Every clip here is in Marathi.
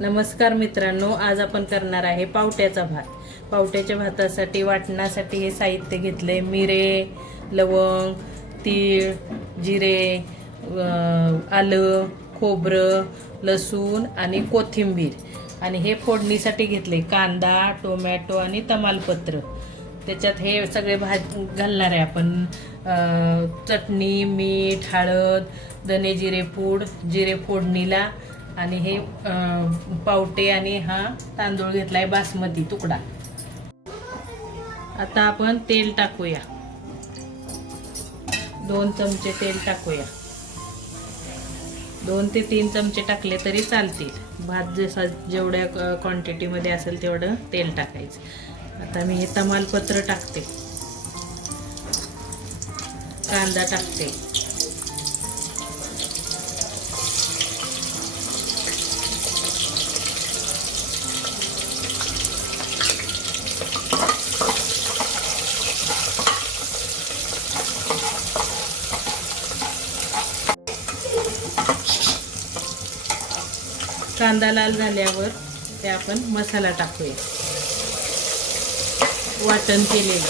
नमस्कार मित्रांनो आज आपण करणार आहे पावट्याचा भात. पावट्याच्या भातासाठी वाटण्यासाठी हे साहित्य घेतले मिरे लवंग तीळ जिरे आलं खोबरं लसूण आणि कोथिंबीर. आणि हे फोडणीसाठी घेतले कांदा टोमॅटो आणि तमालपत्र. त्याच्यात हे सगळे भाज घालणार आहे आपण. चटणी मीठ हळद धने जिरे पूड जिरे फोडणीला आणि हे पावटे आणि हा तांदूळ घेतलाय बासमती तुकडा. आता आपण तेल टाकूया. दोन चमचे तेल टाकूया. दोन ते तीन चमचे टाकले तरी चालतील. भात जसा जेवढ्या क्वांटिटीमध्ये असेल तेवढं तेल टाकायचं. आता मी हे तमालपत्र टाकते. कांदा टाकते. कांदा लाल झाल्यावर ते आपण मसाला टाकूया. वाटण केलेलं.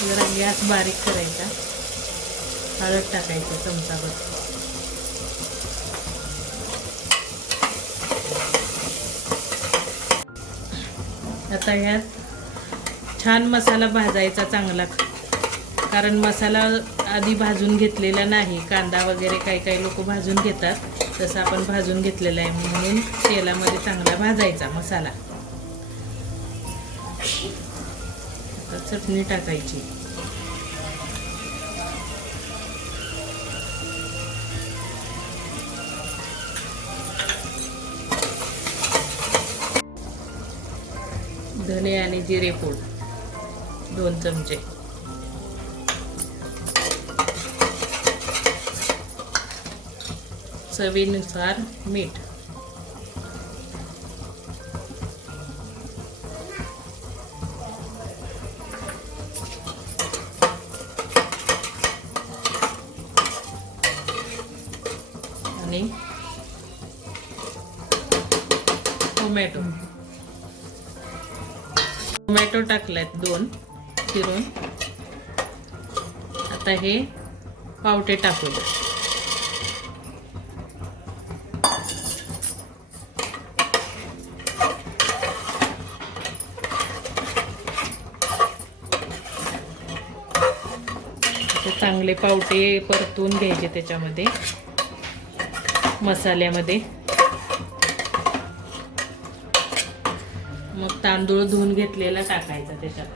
जरा गॅस बारीक करायचा. हळद टाकायचं चमचाभर. आता ह्यात छान मसाला भाजायचा चांगला. कारण मसाला आधी भाजून घेतलेला नाही कांदा वगैरे काही काही लोक भाजून घेतात. तसं आपण भाजून घेतलेला आहे म्हणून तेलामध्ये चांगला भाजायचा मसाला. आता चटणी टाकायची. धने आणि जिरे पूड दोन चमचे. चवीनुसार मीठ आणि टोमॅटो टोमॅटो टाकलेत दोन चिरून. आता हे पावटे टाकू असे चांगले पावटे परतून घ्यायचे त्याच्यामध्ये मसाल्यामध्ये. मग तांदूळ धुवून घेतलेला टाकायचा त्याच्यात.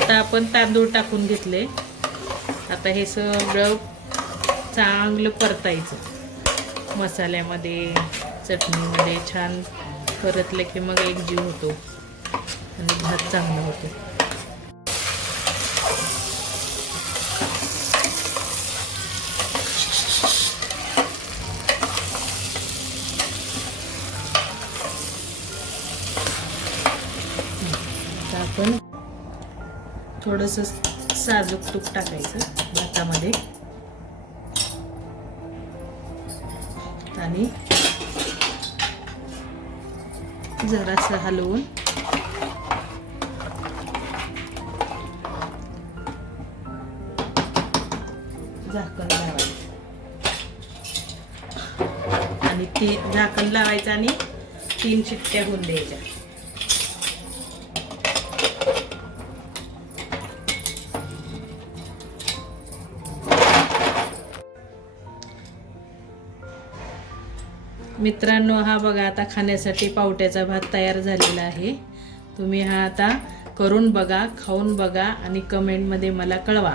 आता आपण तांदूळ टाकून घेतले. आता हे सगळं चांगलं परतायचं. मसाल्यामध्ये चटणीमध्ये छान परतलं की मग एक जीव होतो. आणि भात चांगला होतो. आपण थोडंसं साजूक तूप टाकायचं भातामध्ये. आणि जरासं हलवून झाकण लावायचं. आणि ती झाकण लावायचं आणि तीन शिट्ट्या होऊन द्यायच्या. मित्रांनो हा बघा आता खाण्यासाठी पावट्याचा भात तयार झालेला आहे. तुम्ही हा आता करून बघा खाऊन बघा आणि कमेंटमध्ये मला कळवा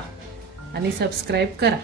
आणि सबस्क्राईब करा.